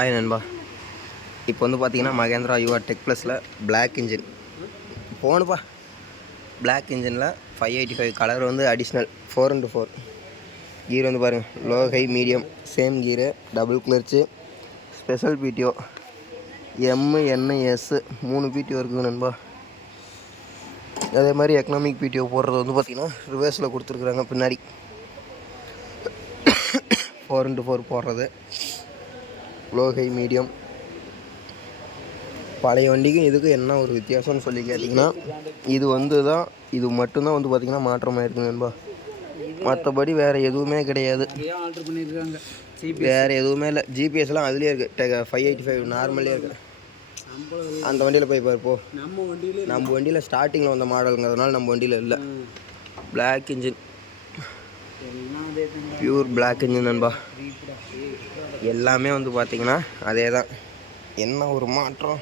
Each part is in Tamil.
ஹாய் நண்பா. இப்போ வந்து பார்த்தீங்கன்னா மகேந்திரா யூஆர் டெக் ப்ளஸில் பிளாக் இன்ஜின் போகணுப்பா பிளாக் இன்ஜினில் ஃபைவ் எயிட்டி ஃபைவ் கலர் வந்து additional four into four gear வந்து பாருங்கள் low high medium same gear double clutch special PTO M என்னு மூணு பிடிஓ இருக்குங்க நண்பா. அதே மாதிரி எக்கனாமிக் பிடிஓ போடுறது வந்து பார்த்திங்கன்னா ரிவர்ஸில் கொடுத்துருக்குறாங்க பின்னாடி. ஃபோர் இன்ட்டு ஃபோர் போடுறது. Low medium. பழைய வண்டிக்கும் இதுக்கும் என்ன ஒரு வித்தியாசம்னு சொல்லி கேட்டிங்கன்னா இது வந்து தான் இது மட்டும்தான் வந்து பார்த்திங்கன்னா மாற்றமாக இருக்குது நண்பா. மற்றபடி வேறு எதுவுமே கிடையாது. வேறு எதுவுமே இல்லை. ஜிபிஎஸ்லாம் அதுலேயே இருக்குது ஃபைவ் எயிட்டி ஃபைவ் நார்மலே இருக்குது அந்த வண்டியில் போய் பார்ப்போம் நம்ம நம்ம வண்டியில் ஸ்டார்டிங்கில் வந்த மாடலுங்கிறதுனால நம்ம வண்டியில் இல்லை. Black engine pure black engine நண்பா. எல்லாமே வந்து பார்த்திங்கன்னா அதே தான் என்ன ஒரு மாற்றம்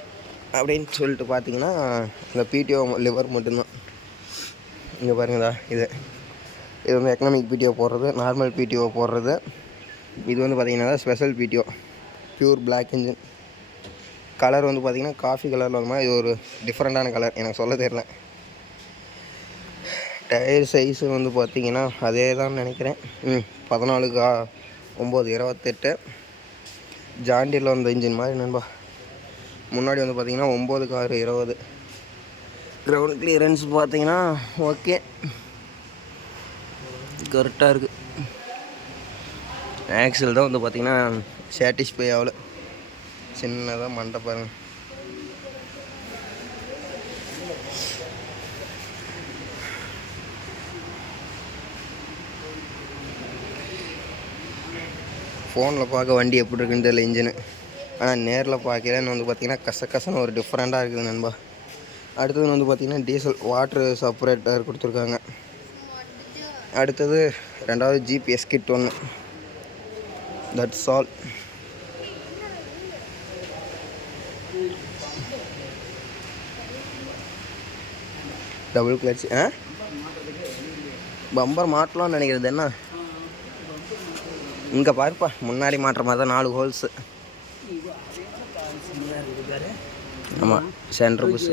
அப்படின்னு சொல்லிட்டு பார்த்தீங்கன்னா இந்த பிடிஓ லிவர் மட்டும்தான். இங்கே பாருங்கதா இது. இது வந்து எக்கனாமிக் பிடிஓ போடுறது நார்மல் பிடிஓ போடுறது. இது வந்து பார்த்திங்கன்னா special PTO pure black engine colour வந்து பார்த்திங்கன்னா காஃபி கலரில் வந்து இது ஒரு டிஃப்ரெண்ட்டான கலர் எனக்கு சொல்ல தெரில டயர் சைஸு வந்து பார்த்திங்கன்னா அதே தான் நினைக்கிறேன். ம் பதினாலு கா ஒம்பது இருபத்தெட்டு. ஜாண்டியில் வந்த இன்ஜின் மாதிரி நண்பா. முன்னாடி வந்து பார்த்தீங்கன்னா ஒம்பது காரு இருபது. கிரவுண்ட் கிளியரன்ஸ் பார்த்தீங்கன்னா ஓகே. கரெக்டாக இருக்குது ஆக்சில் தான் வந்து பார்த்தீங்கன்னா சாட்டிஸ்ஃபை ஆகல. சின்னதாக மண்டை பாருங்கள் ஃபோனில் பார்க்க வண்டி எப்படி இருக்குன்னு தெரியல இன்ஜினு. ஆனால் நேரில் பார்க்கலன்னு வந்து பார்த்தீங்கன்னா கச கசன்னு ஒரு டிஃப்ரெண்ட்டாக இருக்குது நண்பா. அடுத்தது வந்து பார்த்தீங்கன்னா டீசல் வாட்ரு செப்பரேட்டர் கொடுத்துருக்காங்க. அடுத்தது ரெண்டாவது ஜிபிஎஸ் கிட் ஒன்று தட்ஸ் ஆல் டபுள் கிளச் ஆ? பம்பர் மாட்டலாம்னு நினைக்கிறது என்ன? இங்கே பாருப்பா முன்னாடி மாட்டுற மாதிரி தான் நாலு ஹோல்ஸு ஆமாம் சென்டர் புஷ்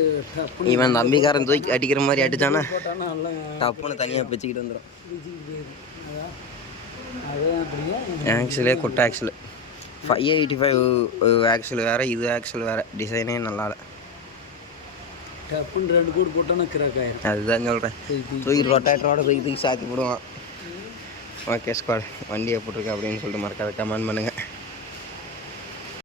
இவன் தம்பிக்காரன் தூக்கி அடிக்கிற மாதிரி எல்லாம் டப்புன்னு தனியாக பிச்சுக்கிட்டு வந்துடும் ஆக்சுவலே குட்ட actual five eighty five actual வேறு இது ஆக்சுவல் வேறு. டிசைனே நல்லா இல்லை. டப்புன்னு ரெண்டு கூடு போட்டோன்னா கிராக் ஆயிரும். அதுதான் சொல்கிறேன் தூக்கி ரொட்டேட்டரோட தூக்கி தூக்கி சாத்தி போடுவான். ஓகே ஸ்குவாட் வண்டியை போட்டிருக்கேன் அப்படின்னு சொல்லிட்டு மறக்காத கமெண்ட் பண்ணுங்கள்